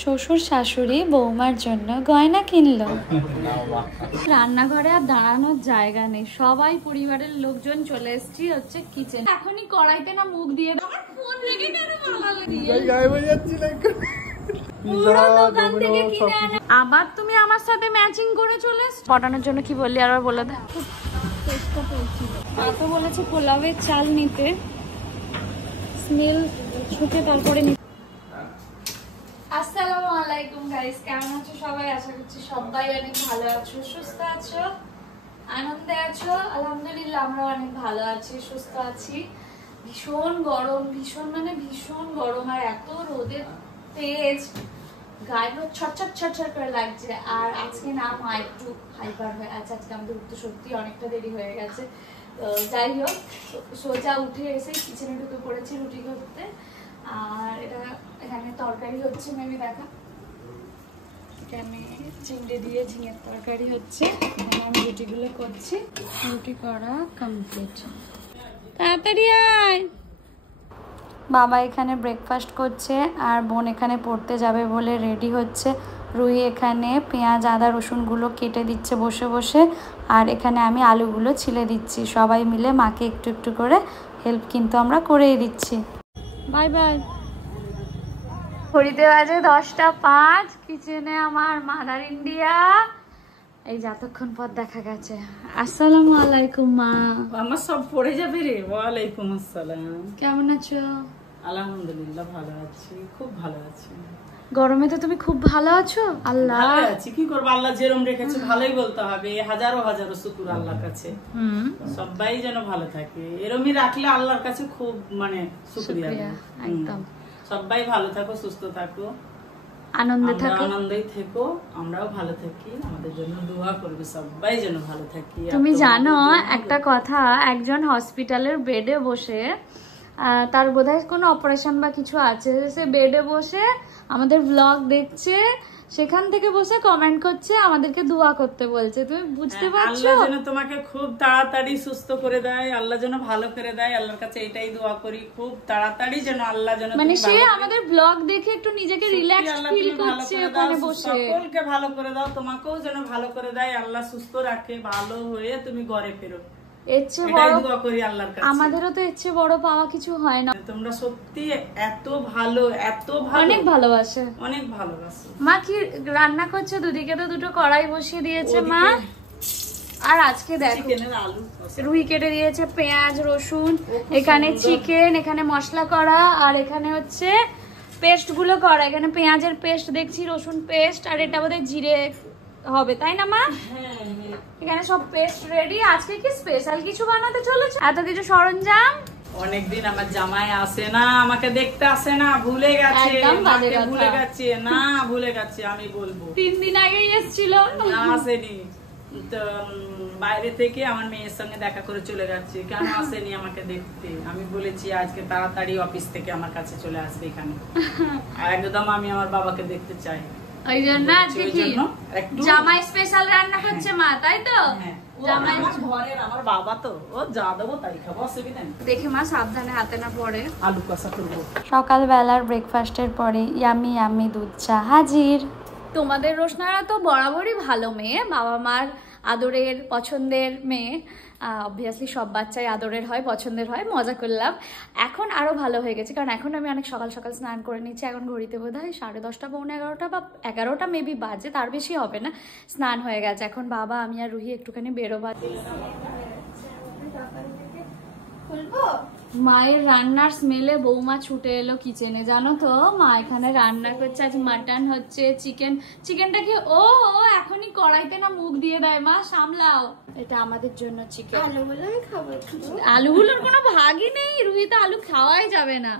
শ্বশুর শাশুড়ি বৌমার জন্য গয়না কিনলো। রান্নাঘরে আর দাঁড়ানোর জায়গা নেই, সবাই পরিবারের লোকজন চলে এসেছি হচ্ছে কিচেন। এখনই কড়াইতে না মুখ দিয়ে আবার তুমি আমার সাথে ম্যাচিং করে চলে এসছো। পটানোর জন্য কি বললি আবার বলে দে। চেষ্টা করছি, তো বলেছে পোলাওয়ের চাল নিতে, স্মেল ছুটে তারপরে নিতে। আসসালামু আলাইকুম গাইস, কেমন আছো সবাই? আশা করছি সবাই অনেক ভালো আছো, সুস্থ আছো, আনন্দে আছো। আলহামদুলিল্লাহ আমরা অনেক ভালো আছি, সুস্থ আছি। ভীষণ গরম, ভীষণ গরম, আর এত রোদের তেজ, গায়ে ছটছট ছটছট করে লাগছে। আর আজকে না মা একটু হাইপার হয়ে আছে, আজকে আমাদের উঠতে সত্যি অনেকটা দেরি হয়ে গেছে। তো যাই হোক, সোজা উঠে এসে কিচেনে ঢুকে পড়েছি রুটি করতে। আর এটা এখানে তরকারি হচ্ছে, মেবি দেখা, এখানে চিংড়ি দিয়ে ঝিঙের তরকারি হচ্ছে। আমি রুটিগুলো করছি, রুটি করা কমপ্লিট। তাড়াতাড়ি আয়। বাবা এখানে ব্রেকফাস্ট করছে আর বোন এখানে পড়তে যাবে বলে রেডি হচ্ছে। রুহি এখানে পেঁয়াজ আদা রসুনগুলো কেটে দিচ্ছে বসে বসে, আর এখানে আমি আলুগুলো ছিলে দিচ্ছি। সবাই মিলে মাকে একটু একটু করে হেল্প কিন্তু আমরা করেই দিচ্ছি। Bye bye. ঘড়িতে বাজে 10:05। কিচেনে আমার মাদার ইন্ডিয়া, এই যতক্ষণ পর দেখা গেছে। আসসালামু আলাইকুম মা। আমার সব পড়ে যাবে রে। ওয়ালাইকুম আসসালাম। কেমন আছো? আলহামদুলিল্লাহ ভালো আছি, খুব ভালো আছি। গরমে তো তুমি খুব ভালো আছো? আল্লাহ ভালো আছি, কি করব, আল্লাহ যেরকম রেখেছে ভালোই বলতে হবে। হাজারো হাজারো শুকর আল্লাহর কাছে। সবাই যেন ভালো থাকে, এরমই রাখলে আল্লাহর কাছে খুব শুকরিয়া। একদম। সবাই ভালো থাকো, সুস্থ থাকো, আনন্দে থাকো, আনন্দেই থেকো, আমরাও ভালো থাকি। আমাদের জন্য দোয়া করবে, সবাই যেন ভালো থাকি। তুমি জানো একটা কথা, একজন হসপিটালের বেডে বসে, তার বোধহয় কোনো অপারেশন বা কিছু আছে, সে বেডে বসে আমাদের ব্লগ দেখছে, সেখান থেকে বসে কমেন্ট করছে, আমাদেরকে দোয়া করতে বলছে। তুমি বুঝতে পারছো? আল্লাহ যেন তোমাকে খুব তাড়াতাড়ি সুস্থ করে দেয়, আল্লাহ যেন ভালো করে দেয়। আল্লাহর কাছে এটাই দোয়া করি, খুব তাড়াতাড়ি যেন আল্লাহ যেন সে আমাদের ব্লগ দেখে একটু নিজেকে রিল্যাক্স ফিল করছে ওখানে বসে। সকলকে ভালো করে দাও, তোমাকেও যেন ভালো করে দেয়, আল্লাহ সুস্থ রাখে, ভালো হয়ে তুমি ঘরে ফেরো। আমাদেরও তো এর চেয়ে বড় পাওয়া কিছু হয় না। তোমরা সত্যি এত ভালো, এত ভালো, অনেক ভালোবাসে, অনেক ভালোবাসে। মা কি রান্না করছে? দুদিকে তো দুটো কড়াই বসিয়ে দিয়েছে মা। আর আজকে দেখো রুই কেটে দিয়েছে, পেঁয়াজ রসুন, এখানে চিকেন, এখানে মশলা করা, আর এখানে হচ্ছে পেস্ট গুলো করা। এখানে পেঁয়াজের পেস্ট দেখছি, রসুন পেস্ট, আর এটা বোধহয় জিরে হবে, তাই না মা? এখানে সব পেস্ট রেডি। আজকে কি স্পেশাল কিছু বানাতে চলেছে? এত কিছু সরঞ্জাম। অনেকদিন আমার জামাই আসে না, আমাকে দেখতে আসে না, ভুলে গেছে, ভুলে গেছে না, ভুলে গেছে। আমি বলবো 3 দিন আগেই এসেছিল, না আসেনি তো। বাইরে থেকে আমার মেয়ের সঙ্গে দেখা করে চলে যাচ্ছে, কেন আসেনি আমাকে দেখতে? আমি বলেছি আজকে তাড়াতাড়ি অফিস থেকে আমার কাছে চলে আসবে এখানে। একদম আমি আমার বাবাকে দেখতে চাই, ওই জন্য আজকে কি জামাই স্পেশাল রান্না করছে মা, তাই তো? জামাই ঘরের আমার বাবা তো, ও যা দেবো তাই খাবো, অসুবিধা নেই। দেখে মা সাবধানে হাতে না পড়ে। আলু কষা করবো। সকালবেলার ব্রেকফাস্টের পরে ইয়ামি ইয়ামি দুধ চা হাজির। তোমাদের রোশনারা তো বরাবরই ভালো মেয়ে, বাবা মার আদরের পছন্দের মেয়ে। অবভিয়াসলি সব বাচ্চাই আদরের হয়, পছন্দের হয়, মজা করলাম। এখন আরও ভালো হয়ে গেছে, কারণ এখন আমি অনেক সকাল সকাল স্নান করে নিচ্ছি। এখন ঘড়িতে বোধ হয় 10:30 পৌনে 11টা বা 11টা মেবি বাজে, তার বেশি হবে না। স্নান হয়ে গেছে। এখন বাবা, আমি আর রুহি একটুখানি বেরোবা। মায়ের রান্নার স্মেলে বৌমা ছুটে এলো কিচেনে, জানো তো? মা এখানে রান্না করছে, আজ মাটন হচ্ছে, চিকেনটা কি ও এখনই কড়াইতে না মুখ দিয়ে দেয়। মা সামলাও, এটা আমাদের জন্য চিকেন। আলুগুলোর কোনো ভাগই নেই, রুহি তো আলু খাওয়াই যাবে না।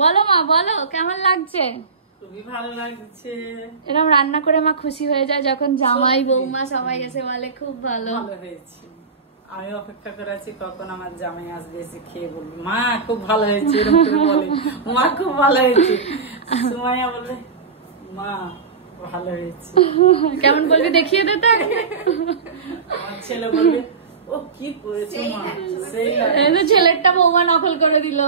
বলো মা, বলো কেমন লাগছে? খুবই ভালো লাগছে। এরকম রান্না করে মা খুশি হয়ে যায় যখন জামাই বৌমা সবাই এসে বলে খুব ভালো হয়েছে। আমি অপেক্ষা করে আছি কখন আমার জামাই আসবে, এসে খেয়ে বলবে মা খুব ভালো হয়েছে, এরকম করে বলে মা খুব ভালো হয়েছে। সুমাইয়া বলে মা ভালো হয়েছে। কেমন বলবি দেখিয়ে দে তো। আমার ছেলে বলবে ও কি করেছে সেই মা, লাগছে। সেই লাগছে। এই তো ছেলেরটা বৌমা নকল করে দিল।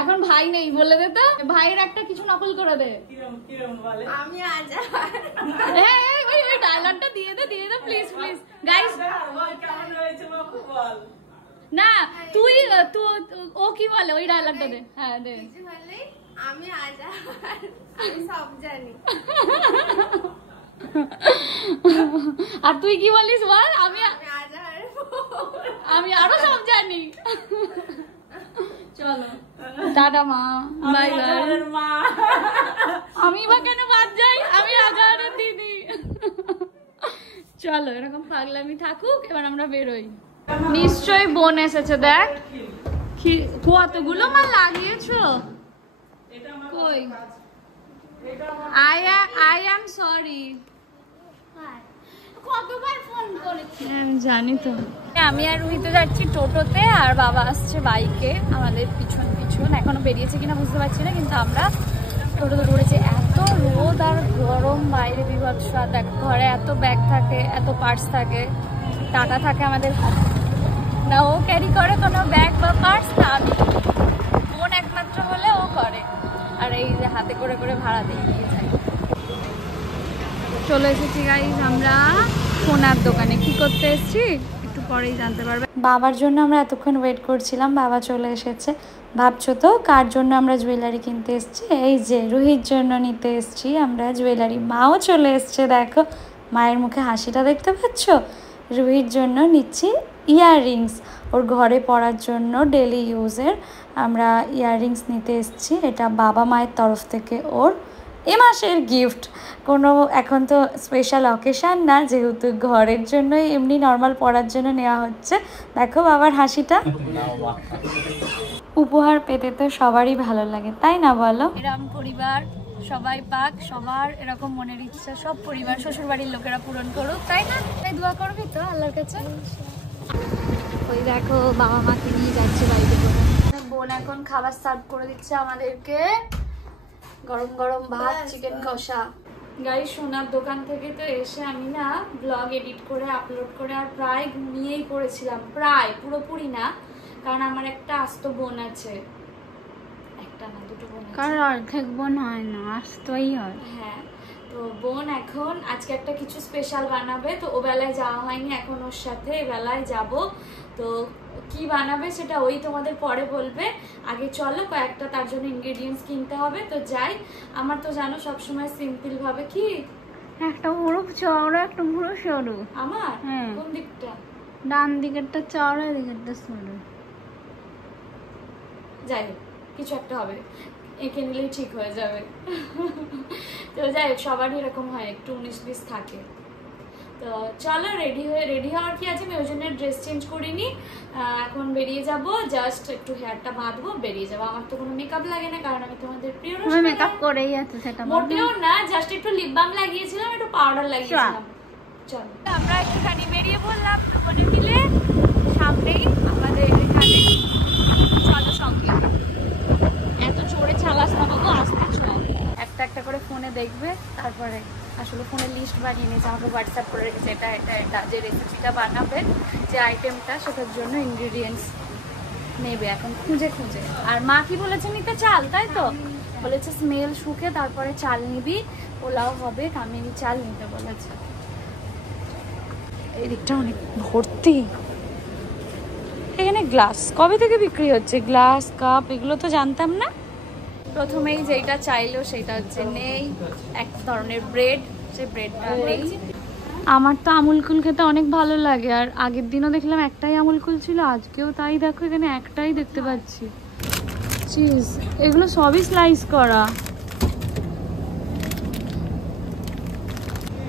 এখন ভাই নেই, বলে দে তো ভাইয়ের একটা কিছু নকল করে দে। কিরম বলে? আমি আজ ওই ডায়লগটা দিয়ে দে প্লিজ গাইস। বল কেমন হয়েছে বাবু বল। না তুই ও কি বলে ওই ডায়লগটা দে। হ্যাঁ দে। কিছু হলেই আমি আজ আমি সব জানি। আর তুই কি বলিস বল? আমি আজ আমি আরো সব জানি। চলো টাটা মা, বাই বাই। আজহারের মা। আমি বা কেন বাদ যাই, আমি আজহারের দিদি। চলো এরকম পাগলামি থাকুক, এবার আমরা বেরোই। নিশ্চয়ই বোন এসেছে, দেখ কতগুলো মাল লাগিয়েছো। এটা আমার কই কাজ। এটা আমার আই অ্যাম সরি। কতবার ফোন করেছি আমি জানি তো। আমি আর রুহি তো যাচ্ছি টোটোতে, আর বাবা আসছে বাইকে আমাদের পিছন। এখনো বেরিয়েছে কিনা বুঝতে পারছি না, কিন্তু আমরা টোটোতে উঠেছি। এত রোদ আর গরম বাইরে বিভৎস। আর দেখ ঘরে এত ব্যাগ থাকে, এত পার্স থাকে, টাকা থাকে আমাদের হাতে না। ও ক্যারি করে কোনো ব্যাগ বা পার্স, না আমি। বোন একমাত্র হলে ও করে, আর এই যে হাতে করে করে ভাড়া দিয়ে দিয়ে যায়। চলে এসেছি গাইস আমরা সোনার দোকানে। কি করতে এসেছি একটু পরেই জানতে পারবে। বাবার জন্য আমরা এতক্ষণ ওয়েট করছিলাম, বাবা চলে এসেছে। ভাবছো তো কার জন্য আমরা জুয়েলারি কিনতে এসেছি? এই যে রুহির জন্য নিতে এসেছি আমরা জুয়েলারি। মাও চলে এসছে, দেখো মায়ের মুখে হাসিটা দেখতে পাচ্ছ। রুহির জন্য নিচ্ছি ইয়াররিংস, ওর ঘরে পরার জন্য ডেলি ইউজের আমরা ইয়াররিংস নিতে এসেছি। এটা বাবা মায়ের তরফ থেকে ওর এ মাসের গিফট। কোনো এখন তো স্পেশাল অকেশান না, যেহেতু ঘরের জন্যই এমনি নর্মাল পরার জন্য নেওয়া হচ্ছে। দেখো বাবার হাসিটা। উপহার পেতে তো সবারই ভালো লাগে, তাই না বলো? এরকম পরিবার সবাই পাক, সবার এরকম মনের ইচ্ছা সব পরিবার শ্বশুর বাড়ির লোকেরা পূরণ করুক, তাই না? তাই দোয়া করবি তো আল্লাহর কাছে। ওই দেখো বাবা মাকে নিয়ে যাচ্ছে বাড়িতে করে। বোন এখন খাবার সার্ভ করে দিচ্ছে আমাদেরকে, গরম গরম ভাত, চিকেন কষা। গাইস সোনার দোকান থেকে তো এসে আমি না ব্লগ এডিট করে আপলোড করে আর প্রায় ঘুমিয়েই পড়েছিলাম। প্রায় পুরোপুরি না, কারণ আমার একটা আস্ত বোন আছে। একটা না, দুটো বোন আছে। কারণ অর্ধেক বোন হয় না, আসতেই হয়। হ্যাঁ, তো বোন এখন আজকে একটা কিছু স্পেশাল বানাবে, তো ও বেলায় যাওয়া হয়নি, এখন ওর সাথে বেলায় যাব। তো কি বানাবে সেটা ওই তোমাদের পরে বলবে। আগে চলো কয়েকটা তার জন্য ইনগ্রেডিয়েন্টস কিনতে হবে, তো যাই। আমার তো জানো সবসময় সিম্পল ভাবে কি একটা পুরো চওড়া, একটা পুরো সরু। আমার হ্যাঁ। কোন দিকটা? ডান দিকেরটা চওড়া, দিকেরটা সরু। যাই হোক কিছু একটা হবে, এঁকে নিলেই ঠিক হয়ে যাবে। তো যাই হোক সবারই এরকম হয়, একটু 19-20 থাকে। তো চলো রেডি হওয়ার কি আছে, আমি ওই জন্য ড্রেস চেঞ্জ করিনি। এখন বেরিয়ে যাব, জাস্ট একটু হেয়ারটা বাঁধবো, বেরিয়ে যাবো। আমার তো কোনো মেকআপ লাগে না, কারণ আমি তোমাদের প্রিয় তুমি মেকআপ করেই আছে সেটা বলো। মোটেও না, জাস্ট একটু লিপ বাম লাগিয়েছিলাম, একটু পাউডার লাগিয়েছিলাম। চলো আমরা একটুখানি বেরিয়ে পড়লাম দুজনে মিলে। সামনেই আমাদের এখানে, চলো সঙ্গে। এত চড়ে চালাস না বাবু, আসতে চল। একটা একটা করে ফোনে দেখবে, তারপরে আসলে ফোনে লিস্ট বানিয়ে নিয়েছে, আমাকে হোয়াটসঅ্যাপ করে রেখেছে এটা এটা এটা, যে রেসিপিটা বানাবে, যে আইটেমটা, সেটার জন্য ইনগ্রিডিয়েন্টস নেবে এখন খুঁজে খুঁজে। আর মা কি বলেছে নিতে? চাল, তাই তো বলেছে স্মেল শুকে তারপরে চাল নিবি, পোলাও হবে, কামিনী চাল নিতে বলেছে। এই দিকটা অনেক ভর্তি। এখানে গ্লাস কবে থেকে বিক্রি হচ্ছে? গ্লাস কাপ এগুলো তো জানতাম না। প্রথমেই যেটা চাইলো সেটা হচ্ছে নেই, এক ধরনের ব্রেড, সেই ব্রেডটা নেই। আমার তো আমুল কুল খেতে অনেক ভালো লাগে, আর আগের দিনও দেখলাম একটাই আমুল কুল ছিল, আজকেও তাই। দেখো এখানে একটাই দেখতে পাচ্ছি। চিজ এগুলো সবই স্লাইস করা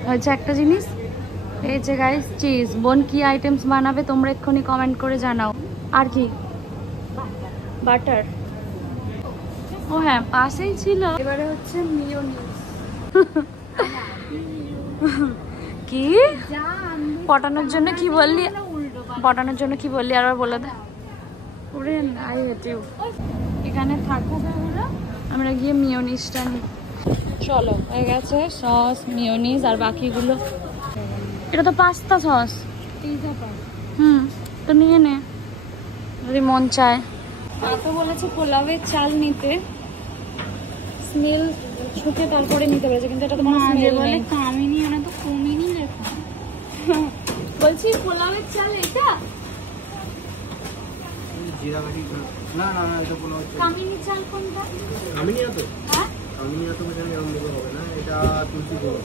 হচ্ছে। একটা জিনিস এই যে গাইস চিজ। বোন কি আইটেমস বানাবে তোমরা এক্ষুনি কমেন্ট করে জানাও। আর কি? বাটার। ও হ্যাঁ পাশেই ছিল। এবারে হচ্ছে মিয়োনিজ। কি পটানোর জন্য কি বললি? পটানোর জন্য কি বললি আর বলে দে। ওরে আই হেট ইউ। এখানে থাকুক, আমরা গিয়ে মিয়োনিজটা নিই। চলো হয়ে গেছে সস, মিয়োনিজ আর বাকিগুলো। এটা তো পাস্তা সস। হুম তো নিয়ে নে যদি মন চায়। মা তো বলেছে পোলাওয়ের চাল নিতে, স্মেল ছুটে তারপরে নিতে বলেছে, কিন্তু এটা তো কোনো স্মেল বলে নেই। কামিনী, ওরা তো কমিনি লেখা। বলছি পোলাওয়ের চাল এটা না না না, এটা পোলাও চাল। কামিনী চাল কোনটা? কামিনিয়া তো হ্যাঁ কামিনিয়া তো এখানে এরকম হবে না, এটা তুলসী ভোগ।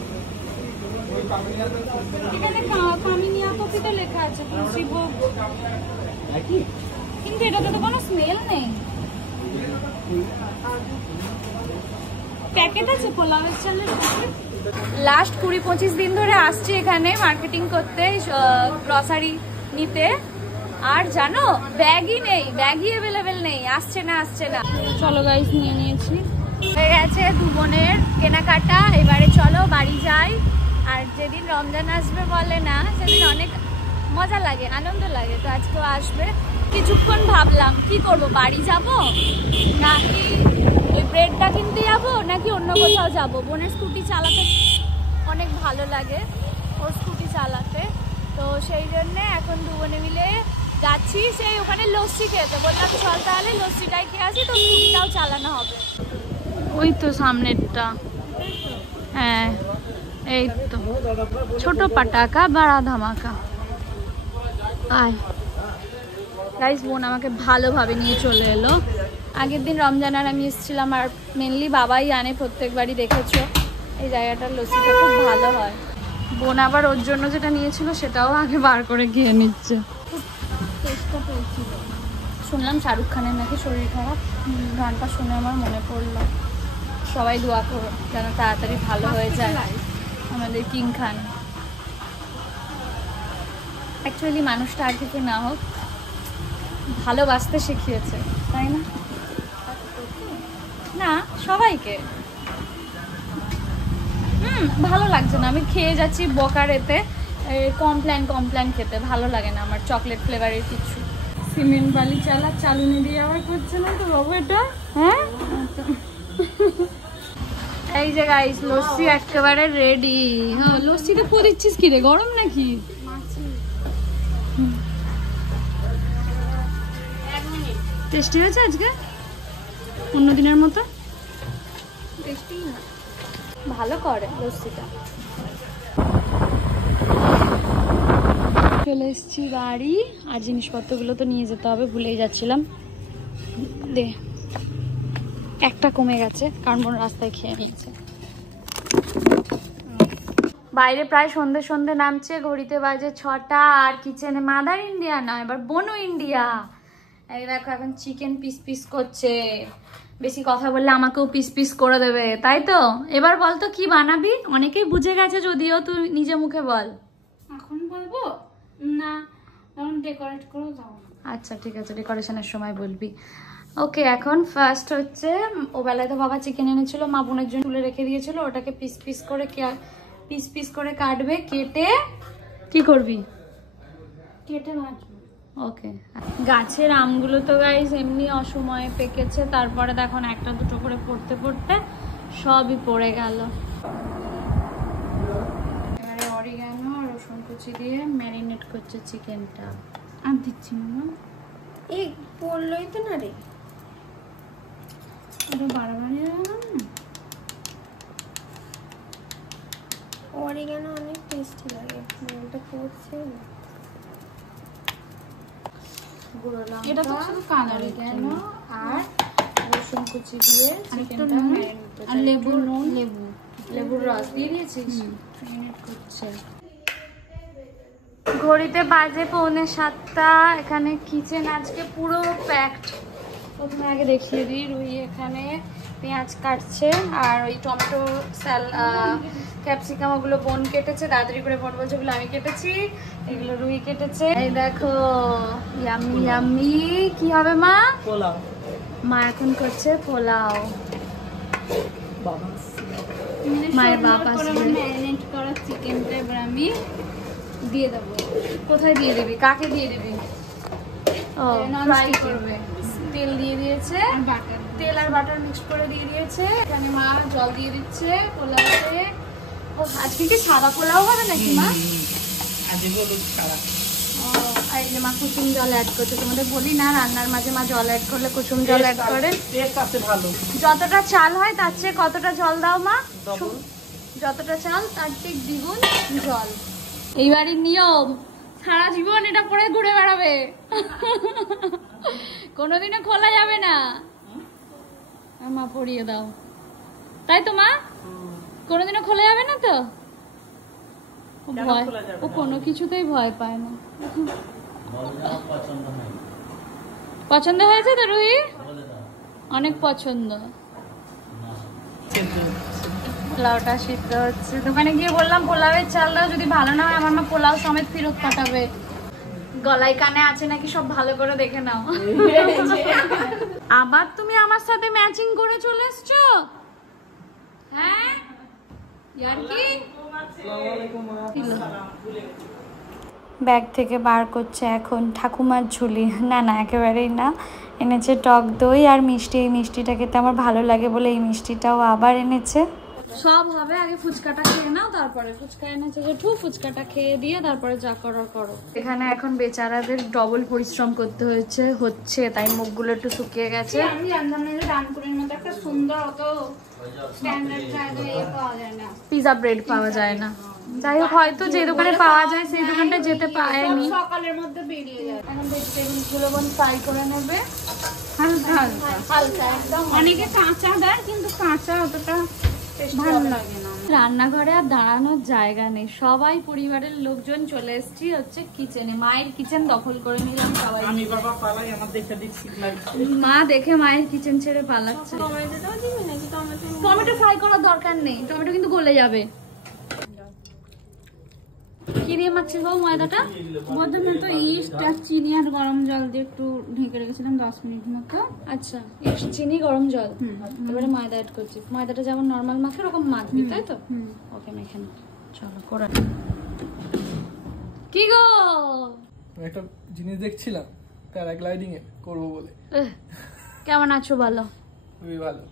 এখানে কামিনিয়া কপিতে লেখা আছে তুলসী ভোগ, একই কিন্তু এটাতে তো কোনো স্মেল নেই। প্যাকেট আছে পোলাওয়ের চালের প্যাকেট। লাস্ট 20-25 দিন ধরে আসছি এখানে মার্কেটিং করতে, গ্রসারি নিতে, আর জানো ব্যাগই নেই, ব্যাগই অ্যাভেলেবেল নেই, আসছে না। চলো গাইস, নিয়ে নিয়েছি, হয়ে গেছে দু বোনের কেনাকাটা। এবারে চলো বাড়ি যাই। আর যেদিন রমজান আসবে বলে না, সেদিন অনেক মজা লাগে, আনন্দ লাগে, তো আজকেও আসবে। কিছুক্ষণ ভাবলাম কি করব, বাড়ি যাব নাকি ওই ব্রেডটা কিনতে যাবো নাকি অন্য কোথাও যাব। বোনের স্কুটি চালাতে অনেক ভালো লাগে, ওর স্কুটি চালাতে, তো সেই জন্য এখন দু বোনে মিলে যাচ্ছি সেই ওখানে লস্যি খেতে। বললাম চল তাহলে লস্যিটাই খেয়ে আসি, তো স্কুটিটাও চালানো হবে। ওই তো সামনেরটা, হ্যাঁ এই তো ছোট পাটাকা বড়া ধামাকা। আয় গাইস, বোন আমাকে ভালোভাবে নিয়ে চলে এলো। আগের দিন রমজান আর আমি এসেছিলাম, আর মেনলি বাবাই আনে প্রত্যেকবারই, দেখেছো এই জায়গাটার লস্যিটা খুব ভালো হয়। বোন আবার ওর জন্য যেটা নিয়েছিল সেটাও আগে বার করে গিয়ে নিচ্ছে। শুনলাম শাহরুখ খানের নাকি শরীর খারাপ, গানটা শুনে আমার মনে পড়লো। সবাই দোয়া করো যেন তাড়াতাড়ি ভালো হয়ে যায় আমাদের কিং খান। অ্যাকচুয়ালি মানুষটা আর থেকে না হোক, ভালোবাসতে শিখিয়েছে, তাই না? না সবাইকে। ভালো লাগছে না, আমি খেয়ে যাচ্ছি বকারেতে কমপ্ল্যান খেতে, ভালো লাগে না আমার চকলেট ফ্লেভারের কিছু। সিমেন্ট বালি চালা চালুনি দিয়ে আবার করছে না তো বাবু এটা? হ্যাঁ এই যে গাইস, লস্যি একেবারে রেডি। হ্যাঁ, লস্যিতে পো দিচ্ছিস কি রে, গরম নাকি? টেস্টি হয়েছে আজকে অন্য দিনের মতো? ভালো করে লস্যিটা। চলে এসেছি বাড়ি, আর জিনিসপত্রগুলো তো নিয়ে যেতে হবে, ভুলেই যাচ্ছিলাম। দে, একটা কমে গেছে কারণ বোন রাস্তায় খেয়ে নিয়েছে। বাইরে প্রায় সন্ধে নামছে, ঘড়িতে বাজে 6টা, আর কিচেনে মাদার ইন্ডিয়া না, এবার বনু ইন্ডিয়া। এই দেখো এখন চিকেন পিস করছে। বেশি কথা বললে আমাকেও পিস করে দেবে, তাই তো? এবার বল তো কি বানাবি? অনেকেই বুঝে গেছে যদিও, তুই নিজে মুখে বল। এখন বলবো না, এখন ডেকোরেট করে দাও। আচ্ছা ঠিক আছে, ডেকোরেশনের সময় বলবি। ওকে, এখন ফার্স্ট হচ্ছে, ও বেলায় তো বাবা চিকেন এনেছিল, মা বোনের জন্য তুলে রেখে দিয়েছিল, ওটাকে পিস করে কাটবে, কেটে কি করবি? কেটে ভাজবো। ওকে, গাছের আমগুলো তো গাইস এমনি অসময়ে পেকেছে, তারপরে দেখো একটা দুটো করে পড়তে সবই পড়ে গেল। এবারে অরিগানো আর রসুন কুচি দিয়ে ম্যারিনেট করছে চিকেনটা। আর দিচ্ছি না, এই পড়লোই তো না রে। ওটা বাড়াবাড়ি অরিগানো অনেক টেস্টি লাগে, এটা পড়ছে গুঁড়ো এটা তো লঙ্কা, শুধু কালার অরিগানো আর রসুন কুচি দিয়ে চিকেনটা নুন ম্যারিনেট আর লেবুর লেবুর রস দিয়ে দিয়েছিস? ম্যারিনেট করছে। ঘড়িতে বাজে 6:45, এখানে কিচেন আজকে পুরো প্যাকড। প্রথমে আগে দেখিয়ে দিই, রুই এখানে পেঁয়াজ কাটছে, আর ওই টমেটো ক্যাপসিকাম ওগুলো বোন কেটেছে, তাড়াতাড়ি করে বোন বলছে ওগুলো আমি কেটেছি, এগুলো রুই কেটেছে। এই দেখো ইয়াম্মি কি হবে মা? পোলাও। মা এখন করছে পোলাও। বাবা মায়ের বাপ আসবে। ম্যারিনেট করা চিকেনটা এবার আমি দিয়ে দেবো। কোথায় দিয়ে দিবি? কাকে দিয়ে দিবি? ও ফ্রাই Non-stick করবে। তেল দিয়ে দিয়েছে, আর বাটার তেল আর বাটার মিক্স করে দিয়ে দিয়েছে। এখানে মা জল দিয়ে দিচ্ছে পোলাওতে। ও আজকে কি সাদা পোলাও হবে নাকি মা? আজকে হলুদ ছাড়া। ও আর এই যে মা কুসুম জল অ্যাড করছে, তোমাদের বলি না রান্নার মাঝে মা জল অ্যাড করলে কুসুম জল অ্যাড করে। টেস্ট আছে ভালো। যতটা চাল হয় তার চেয়ে কতটা জল দাও মা? ডবল। যতটা চাল তার ঠিক দ্বিগুণ জল। এইবারের নিয়ম, সারা জীবন এটা পরে ঘুরে বেড়াবে, কোনোদিনও খোলা যাবে না। মা পরিয়ে দাও, তাই তো মা? কোনোদিনও খোলা যাবে না তো? ভয়, ও কোনো কিছুতেই ভয় পায় না। পছন্দ হয়েছে তো রুহি? অনেক পছন্দ। পোলাওটা সিদ্ধ হচ্ছে। দোকানে গিয়ে বললাম পোলাওয়ের চাল দাও, যদি ভালো না হয় আমার মা পোলাও সমেত ফেরত পাঠাবে। গলায় কানে আছে নাকি সব ভালো করে দেখে নাও। আবার তুমি আমার সাথে ম্যাচিং করে চলে এসছো? হ্যাঁ ইয়ার কি? ব্যাগ থেকে বার করছে এখন ঠাকুমার ঝুলি। না না একেবারেই না, এনেছে টক দই আর মিষ্টি। এই মিষ্টিটা খেতে আমার ভালো লাগে বলে এই মিষ্টিটাও আবার এনেছে। সব হবে, আগে ফুচকাটা খেয়ে নাও, তারপরে ফুচকা এনেছে জেঠু, ফুচকাটা খেয়ে দিয়ে তারপরে যা করার করো। এখানে এখন বেচারাদের ডবল পরিশ্রম করতে হচ্ছে তাই মুখগুলো একটু শুকিয়ে গেছে। আমি জানতাম না যে ডানপুরের মতো একটা সুন্দর অত স্ট্যান্ডার্ড জায়গায় পাওয়া যায় না, পিজা ব্রেড পাওয়া যায় না। যাই হোক হয়তো যে দোকানে পাওয়া যায় সেই দোকানটা যেতে পারেনি। সকালের মধ্যে বেরিয়ে যায়। এখন ভেজিটেবল গুলো ফ্রাই করে নেবে হালকা হালকা হালকা একদম। অনেকে কাঁচা দেয় কিন্তু কাঁচা অতটা ভালো লাগে না। রান্নাঘরে আর দাঁড়ানোর জায়গা নেই, সবাই পরিবারের লোকজন চলে এসেছি হচ্ছে কিচেনে। মায়ের কিচেন দখল করে নিলাম সবাই। আমি বাবা পালাই, আমার দেখে দেখছি লাগছে। মা দেখে মায়ের কিচেন ছেড়ে পালাচ্ছে। টমেটো ফ্রাই করার দরকার নেই, টমেটো কিন্তু গলে যাবে। কি দিয়ে মাখছিস বাবু ময়দাটা? প্রথমে তো ইস্ট আর চিনি আর গরম জল দিয়ে একটু ঢেকে রেখেছিলাম 10 মিনিট মতো। আচ্ছা, ইস্ট চিনি গরম জল, এবারে ময়দা অ্যাড করছি। ময়দাটা যেমন নরমাল মাখে ওরকম মাখবি তাই তো? ওকে মেখে নে, চলো করে। কি গো একটা জিনিস দেখছিলাম প্যারাগ্লাইডিং এ করবো বলে। কেমন আছো বলো? খুবই ভালো।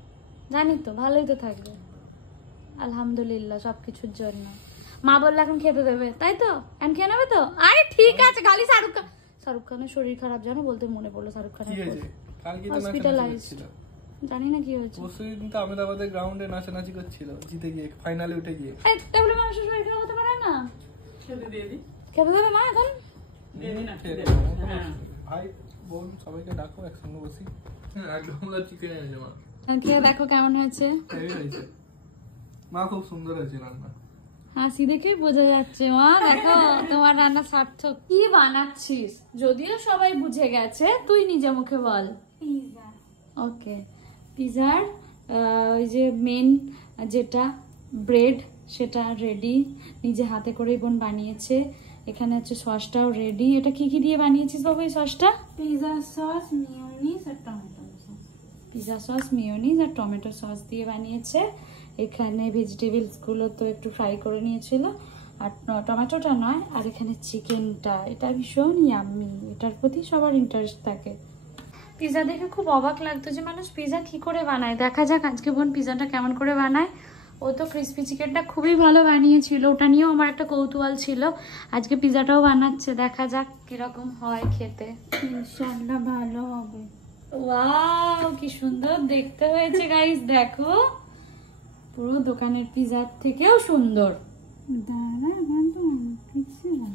জানি তো, ভালোই তো থাকবে আলহামদুলিল্লাহ সবকিছুর জন্য। মা বললে এখন খেতে দেবে তাই তো? এখন খেয়ে নেবে তো? আরে ঠিক আছে, খালি শাহরুখ খানের শরীর খারাপ জানো, বলতে মনে পড়লো শাহরুখ কি খানের হয়েছে? কালকে তো হসপিটালাইজড। ছিল, জানি না কি হয়েছে। পরশুদিন তো আহমেদাবাদের গ্রাউন্ডে নাচানাচি করছিল, জিতে গিয়ে ফাইনালে উঠে গিয়ে। এই তাহলে মানুষের শরীর খারাপ হতে পারে না? খেতে দিয়ে দিই। খেতে দেবে মা এখন? দিয়ে দিই না, খেতে হ্যাঁ। ভাই বোন সবাইকে ডাকো একসঙ্গে বসি। একদম চিকেন এনেছে মা। খেয়ে দেখো কেমন হয়েছে। হেভি হয়েছে মা, খুব সুন্দর হয়েছে রান্না। হাসি দেখেই বোঝা যাচ্ছে মা, দেখো তোমার রান্না সার্থক। কি বানাচ্ছিস? যদিও সবাই বুঝে গেছে, তুই নিজে মুখে বল। পিৎজা। ওকে, পিজার ওই যে মেন যেটা ব্রেড সেটা রেডি, নিজে হাতে করেই বোন বানিয়েছে। এখানে হচ্ছে সসটাও রেডি। এটা কি কি দিয়ে বানিয়েছিস বাবু এই সসটা? পিৎজা সস, মিয়োনিজ আর tomato sauce. Pizza sauce, mayonnaise আর টমেটো সস দিয়ে বানিয়েছে। এখানে ভেজিটেবলস গুলো তো একটু ফ্রাই করে নিয়েছিল, আর টমেটোটা নয়, আর এখানে চিকেনটা। এটা ভীষণ ইয়াম্মি, এটার প্রতি সবার ইন্টারেস্ট থাকে। পিৎজা দেখে খুব অবাক লাগতো যে মানুষ পিৎজা কি করে বানায়। দেখা যাক আজকে বোন পিৎজাটা কেমন করে বানায়। ও তো ক্রিসপি চিকেনটা খুবই ভালো বানিয়েছিল, ওটা নিয়েও আমার একটা কৌতূহল ছিল। আজকে পিৎজাটাও বানাচ্ছে, দেখা যাক কিরকম হয় খেতে। ইনশাআল্লাহ ভালো হবে। ওয়াও কি সুন্দর দেখতে হয়েছে গাইস, দেখো পুরো দোকানের পিৎজার থেকেও সুন্দর। দাঁড়া এখন তো কিছু না,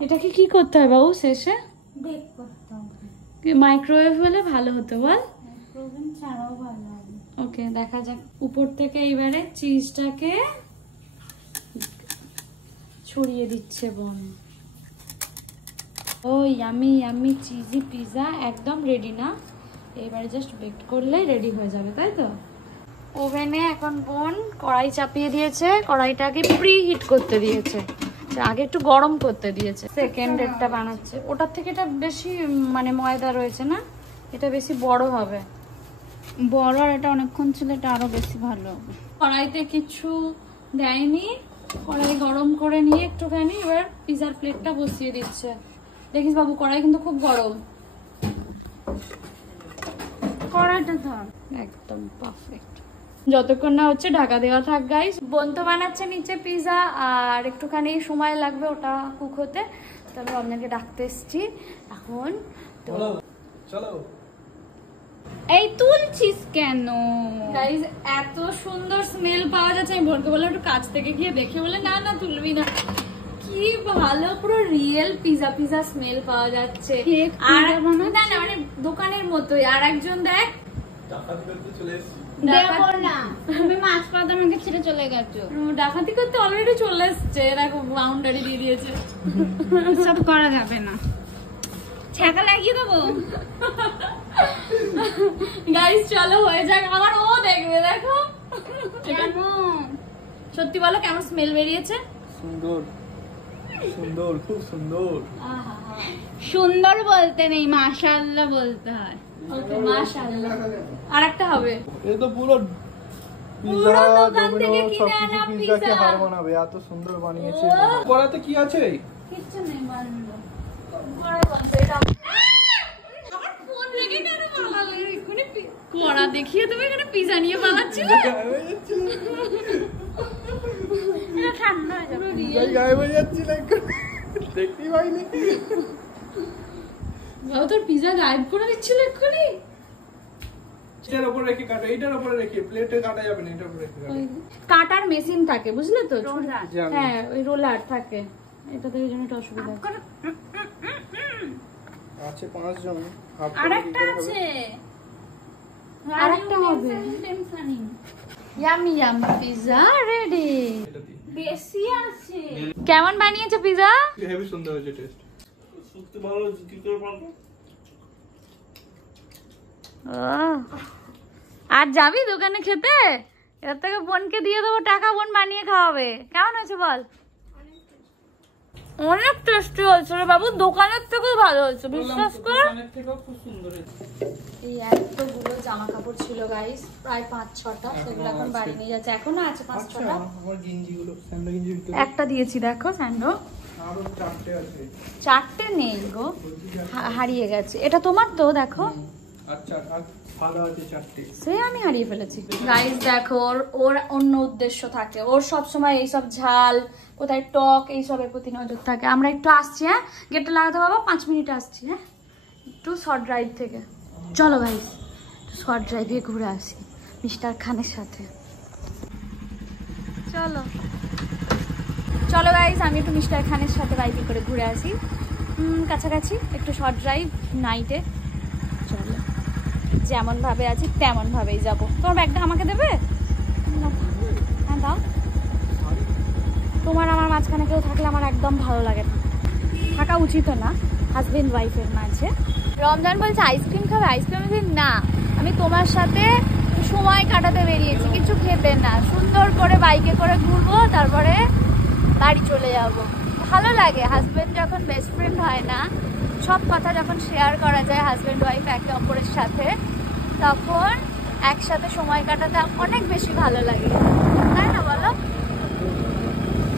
এটাকে কি করতে হয় বাবু শেষে? বেক করতে হবে। মাইক্রোওয়েভ হলে ভালো হতো বল? প্রোভেন ছাড়াও ভালো হবে। ওকে দেখা যাক। উপর থেকে এইবারে চিজটাকে ছড়িয়ে দিচ্ছে বোন। ও ইয়ামি ইয়ামি চিজি পিৎজা একদম রেডি না? এবারে জাস্ট বেক করলে রেডি হয়ে যাবে তাই তো? ওভেনে এখন বোন কড়াই চাপিয়ে দিয়েছে, কড়াইটাকে প্রি হিট করতে দিয়েছে, আগে একটু গরম করতে দিয়েছে। সেকেন্ড একটা বানাচ্ছে, ওটার থেকে এটা বেশি মানে ময়দা রয়েছে না, এটা বেশি বড় হবে। বড় আর এটা অনেকক্ষণ ছিল, এটা আরো বেশি ভালো হবে। কড়াইতে কিছু দেয়নি, কড়াই গরম করে নিয়ে একটুখানি এবার পিজার প্লেটটা বসিয়ে দিচ্ছে। দেখিস বাবু কড়াই কিন্তু খুব গরম। কড়াইটা ধর, একদম পারফেক্ট। যতক্ষণ না হচ্ছে ঢাকা দেওয়া থাক গাইস। বোন তো বানাচ্ছে নিচে পিজা, আর একটুখানি সময় লাগবে ওটা কুক হতে। তো আমি আপনাকে ডাকতে এসেছি এখন। তো চলো। এই তুলছিস কেন? গাইজ এত সুন্দর স্মেল পাওয়া যাচ্ছে, আমি বোনকে বললাম একটু কাছ থেকে গিয়ে দেখে, বলে না না তুলবি না। কি ভালো, পুরো রিয়েল পিজা স্মেল পাওয়া যাচ্ছে। আর না না মানে দোকানের মতোই। আর একজন দেখ ডাকাতি করতে চলে এসেছি। দেখো না, তুমি মাছ পাতা আমাকে ছেড়ে চলে গেছো। ডাকাতি করতে অলরেডি চলে এসছে, এরকম বাউন্ডারি দিয়ে দিয়েছে। সব করা যাবে না, ছ্যাঁকা লাগিয়ে দেবো। গাইজ চলো হয়ে যাক, আবার ও দেখবে। দেখো কেমন সত্যি বলো কেমন স্মেল বেরিয়েছে? সুন্দর সুন্দর, খুব সুন্দর। সুন্দর বলতে নেই, মাশাআল্লাহ বলতে হয়। ওকে মাশাআল্লাহ। আর একটা হবে, এ তো পুরো পিজা দোকান থেকে কিনে আনা পিজাকে পিজা। হার বানাবে, এত সুন্দর বানিয়েছে। ও। কড়াতে কি আছে? কিচ্ছু নেই বানানো। বড় বানাতে এটা আমার ফোন রেখে কেন পালালে? এক্ষুনি কড়া দেখিয়ে তুমি এখানে পিজা নিয়ে পালাচ্ছিলে। এটা ঠান্ডা হয়ে যাবে। গায়ে হয়ে যাচ্ছিল, দেখতেই পাইনি। বাবা তোর পিজা গায়েব করে দিচ্ছিল এক্ষুনি। এটার উপর রেখে কাটো, এইটার উপরে রেখে, প্লেটে কাটা যাবে না, এটার উপরে রেখে কাটো। কাটার মেশিন থাকে বুঝলে তো? জানি। হ্যাঁ ওই রোলার থাকে, এটা থেকে জন্য একটু অসুবিধা আছে। আছে 5 জন। আরেকটা আছে, আরেকটা হবে। Yummy yummy pizza ready. বেশি আছে। কেমন বানিয়েছো পিজা? হেভি সুন্দর হয়েছে টেস্ট। শুনতে ভালো কি করে পারবো? আর যাবি দোকানে খেতে? এর থেকে বোনকে দিয়ে দেবো টাকা, বোন বানিয়ে খাওয়াবে। কেমন হয়েছে বল? অনেক টেস্টি হয়েছে রে বাবু, দোকানের থেকেও ভালো হয়েছে, বিশ্বাস কর। খুব সুন্দর হয়েছে। এই এতগুলো জামা কাপড় ছিল গাইস, প্রায় 5-6টা, সেগুলো এখন বাড়ি নিয়ে যাচ্ছে। এখনো আছে 5-6টা। আমার গিঞ্জিগুলো, স্যান্ডো গিঞ্জি ভিতরে একটা দিয়েছি দেখো স্যান্ডো, আরো 4টে আছে। 4টে নেই গো, হারিয়ে গেছে। এটা তোমার তো দেখো। আচ্ছা, আর ভালো আছে 4টে। সে আমি হারিয়ে ফেলেছি। গাইস দেখো ওর অন্য উদ্দেশ্য থাকে, ওর সবসময় এইসব ঝাল, কোথায় টক, এইসবের প্রতি নজর থাকে। আমরা একটু আসছি, হ্যাঁ গেটটা লাগাতে বাবা, 5 মিনিটে আসছি। হ্যাঁ একটু শর্ট ড্রাইভ থেকে চলো গাইস, একটু শর্ট ড্রাইভে ঘুরে আসি মিস্টার খানের সাথে। চলো চলো গাইস, আমি একটু মিস্টার খানের সাথে বাইকে করে ঘুরে আসি, কাছাকাছি একটু শর্ট ড্রাইভ নাইটে। চলো যেমন ভাবে আছি তেমন ভাবেই যাবো। তোমার ব্যাগটা আমাকে দেবে? হ্যাঁ দাও। তোমার আমার মাঝখানে কেউ থাকলে আমার একদম ভালো লাগে না, থাকা উচিত না হাজবেন্ড ওয়াইফের মাঝে। রমজান বলছে আইসক্রিম খাবে, আইসক্রিম না, আমি তোমার সাথে সময় কাটাতে বেরিয়েছি, কিছু খেতে না, সুন্দর করে বাইকে করে ঘুরবো, তারপরে বাড়ি চলে যাব। ভালো লাগে হাজবেন্ড যখন বেস্ট ফ্রেন্ড হয় না, সব কথা যখন শেয়ার করা যায় হাজবেন্ড ওয়াইফ একে অপরের সাথে, তখন একসাথে সময় কাটাতে অনেক বেশি ভালো লাগে, তাই না বলো?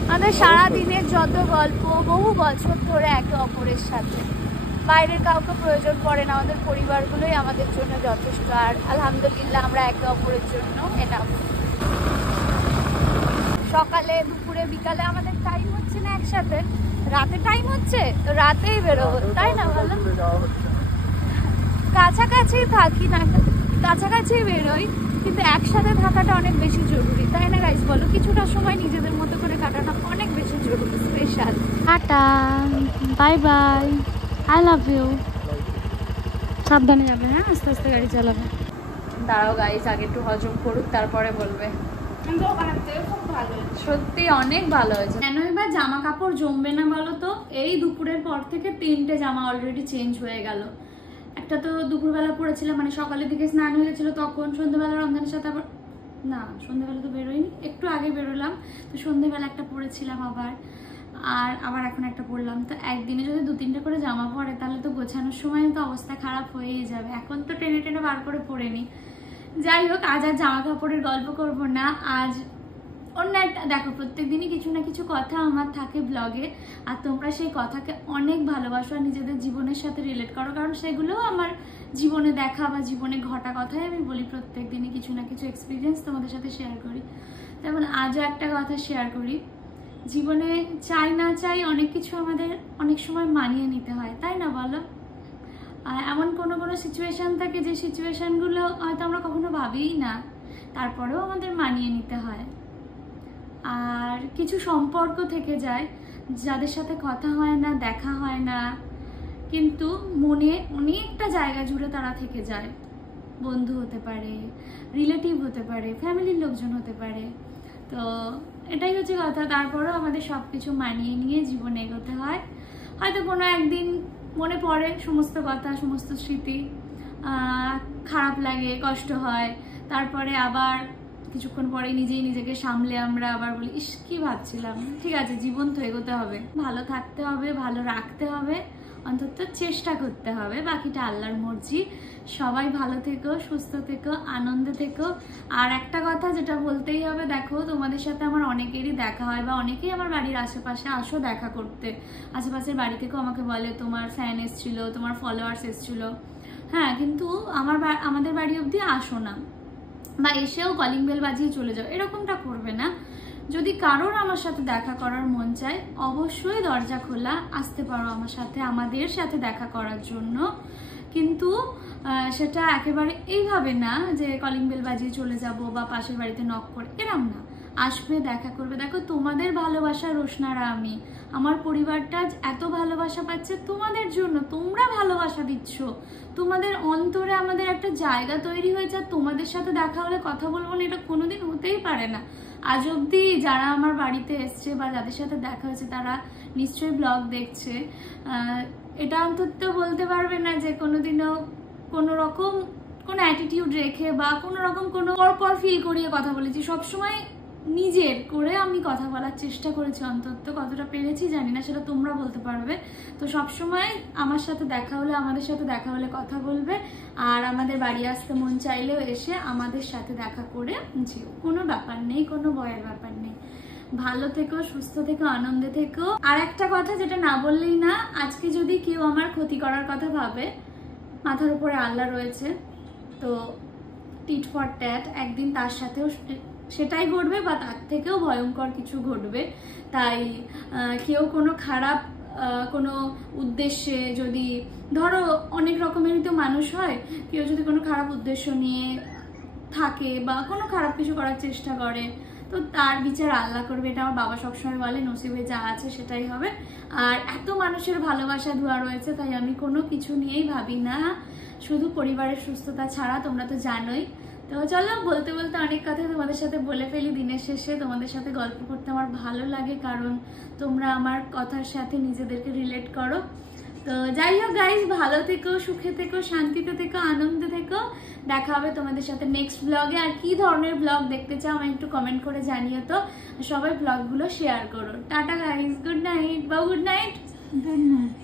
আমাদের সারাদিনের যত গল্প বহু বছর ধরে একে অপরের সাথে, বাইরের কাউকে প্রয়োজন পড়ে না, আমাদের পরিবারগুলোই আমাদের জন্য যথেষ্ট। আর আলহামদুলিল্লাহ আমরা একে অপরের জন্য এনাফ। সকালে দুপুরে বিকালে আমাদের টাইম হচ্ছে না একসাথে, রাতে টাইম হচ্ছে তো রাতেই বেরোবো, তাই না বলো? কাছাকাছি থাকি না, কাছাকাছি বেরোই, কিন্তু একসাথে থাকাটা অনেক বেশি জরুরি, তাই না গাইস বলো? কিছুটা সময় নিজেদের মতো করে কাটানো অনেক বেশি জরুরি, special. Tata, bye bye, I love you. সাবধানে যাবে, হ্যাঁ আস্তে আস্তে গাড়ি চালাবে। দাঁড়াও গাইস, আগে একটু হজম করুক তারপরে বলবে। সত্যি অনেক ভালো হয়েছে। কেন এবার জামা কাপড় জমবে না বলো তো? এই দুপুরের পর থেকে 3টে জামা অলরেডি চেঞ্জ হয়ে গেল। একটা তো দুপুরবেলা পড়েছিলাম, মানে সকালের দিকে স্নান হয়ে গেছিলো, তখন সন্ধ্যেবেলা রমজানের সাথে আবার না, সন্ধ্যেবেলা তো বেরোয়নি, একটু আগে বেরোলাম, তো সন্ধ্যেবেলা একটা পরেছিলাম আবার এখন একটা পরলাম। তো একদিনে যদি 2-3টে করে জামা পরে তাহলে তো গোছানোর সময় তো অবস্থা খারাপ হয়েই যাবে। এখন তো টেনে টেনে বার করে পরে নি। যাই হোক, আজ আর জামা কাপড়ের গল্প করব না, আজ অন্য একটা। দেখো প্রত্যেকদিনই কিছু না কিছু কথা আমার থাকে ব্লগে, আর তোমরা সেই কথাকে অনেক ভালোবাসো আর নিজেদের জীবনের সাথে রিলেট করো, কারণ সেগুলোও আমার জীবনে দেখা বা জীবনে ঘটা কথাই আমি বলি। প্রত্যেকদিনই কিছু না কিছু এক্সপিরিয়েন্স তোমাদের সাথে শেয়ার করি, তেমন আজও একটা কথা শেয়ার করি। জীবনে চাই না চাই অনেক কিছু আমাদের অনেক সময় মানিয়ে নিতে হয়, তাই না বলো? এমন কোনো কোনো সিচুয়েশান থাকে যে সিচুয়েশানগুলো হয়তো আমরা কখনো ভাবিই না, তারপরেও আমাদের মানিয়ে নিতে হয়। আর কিছু সম্পর্ক থেকে যায় যাদের সাথে কথা হয় না, দেখা হয় না, কিন্তু মনে অনেকটা জায়গা জুড়ে তারা থেকে যায়। বন্ধু হতে পারে, রিলেটিভ হতে পারে, ফ্যামিলির লোকজন হতে পারে। তো এটাই হচ্ছে কথা। তারপরেও আমাদের সব কিছু মানিয়ে নিয়ে জীবনে এগোতে হয়। হয়তো কোনো একদিন মনে পড়ে সমস্ত কথা, সমস্ত স্মৃতি, খারাপ লাগে, কষ্ট হয়, তারপরে আবার কিছুক্ষণ পরে নিজেই নিজেকে সামলে আমরা আবার বলি, ইস কি ভাবছিলাম। ঠিক আছে, জীবন তো এগোতে হবে, ভালো থাকতে হবে, ভালো রাখতে হবে, অন্তত চেষ্টা করতে হবে, বাকিটা আল্লাহর মর্জি। সবাই ভালো থেকো, সুস্থ থেকো, আনন্দে থেকো। আর একটা কথা যেটা বলতেই হবে, দেখো তোমাদের সাথে আমার অনেকেরই দেখা হয়, বা অনেকেই আমার বাড়ির আশেপাশে আসো দেখা করতে। আশেপাশের বাড়ি থেকেও আমাকে বলে তোমার ফ্যান এসছিল, তোমার ফলোয়ার্স এসছিল। হ্যাঁ, কিন্তু আমাদের বাড়ি অবধি আসো না, বা এসেও কলিং বেল বাজিয়ে চলে যাও, এরকমটা করবে না। যদি কারোর আমার সাথে দেখা করার মন চায়, অবশ্যই দরজা খোলা, আসতে পারো আমার সাথে, আমাদের সাথে দেখা করার জন্য। কিন্তু সেটা একেবারে এইভাবে না যে কলিং বেল বাজিয়ে চলে যাব বা পাশের বাড়িতে নক করে, এরম না। আসবে, দেখা করবে। দেখো তোমাদের ভালোবাসার রোশনারা আমি, আমার পরিবারটা এত ভালোবাসা পাচ্ছে তোমাদের জন্য, তোমরা ভালোবাসা দিচ্ছ, তোমাদের অন্তরে আমাদের একটা জায়গা তৈরি হয়েছে। আর তোমাদের সাথে দেখা হলে কথা বলবো না, এটা কোনোদিন হতেই পারে না। আজ অব্দি যারা আমার বাড়িতে এসছে বা যাদের সাথে দেখা হয়েছে তারা নিশ্চয়ই ব্লগ দেখছে, এটা অন্তত বলতে পারবে না যে কোনোদিনও কোনো রকম কোনো অ্যাটিটিউড রেখে বা কোনো রকম কোনো পরপর ফিল করিয়ে কথা বলেছি। সবসময় নিজের করে আমি কথা বলার চেষ্টা করেছি, অন্তত কতটা পেরেছি জানি না, সেটা তোমরা বলতে পারবে। তো সবসময় আমার সাথে দেখা হলে, আমাদের সাথে দেখা হলে কথা বলবে। আর আমাদের বাড়ি আসতে মন চাইলেও এসে আমাদের সাথে দেখা করে যেও, কোনো ব্যাপার নেই, কোনো ভয়ের ব্যাপার নেই। ভালো থেকো, সুস্থ থেকো, আনন্দে থেকো। আর একটা কথা যেটা না বললেই না, আজকে যদি কেউ আমার ক্ষতি করার কথা ভাবে, মাথার উপরে আল্লাহ রয়েছে, তো টিট ফর ট্যাট, একদিন তার সাথেও সেটাই ঘটবে বা তার থেকেও ভয়ঙ্কর কিছু ঘটবে। তাই কেউ কোনো খারাপ কোনো উদ্দেশ্যে, যদি ধরো অনেক রকমেরই তো মানুষ হয়, কেউ যদি কোনো খারাপ উদ্দেশ্য নিয়ে থাকে বা কোনো খারাপ কিছু করার চেষ্টা করে, তো তার বিচার আল্লাহ করবে। এটা আমার বাবা সবসময় বলে, নসিবে যা আছে সেটাই হবে। আর এত মানুষের ভালোবাসা ধোয়া রয়েছে, তাই আমি কোনো কিছু নিয়েই ভাবি না, শুধু পরিবারের সুস্থতা ছাড়া, তোমরা তো জানোই। তো চলো, বলতে বলতে অনেক কথা তোমাদের সাথে বলে ফেলি। দিনের শেষে তোমাদের সাথে গল্প করতে আমার ভালো লাগে, কারণ তোমরা আমার কথার সাথে নিজেদেরকে রিলেট করো। তো যাই হোক গাইজ, ভালো থেকো, সুখে থেকো, শান্তিতে থেকো, আনন্দে থেকো। দেখা হবে তোমাদের সাথে নেক্সট ব্লগে। আর কি ধরনের ব্লগ দেখতে চাও আমি একটু কমেন্ট করে জানিও তো। সবাই ব্লগগুলো শেয়ার করো। টাটা গাইজ, গুড নাইট বা গুড নাইট। Good night.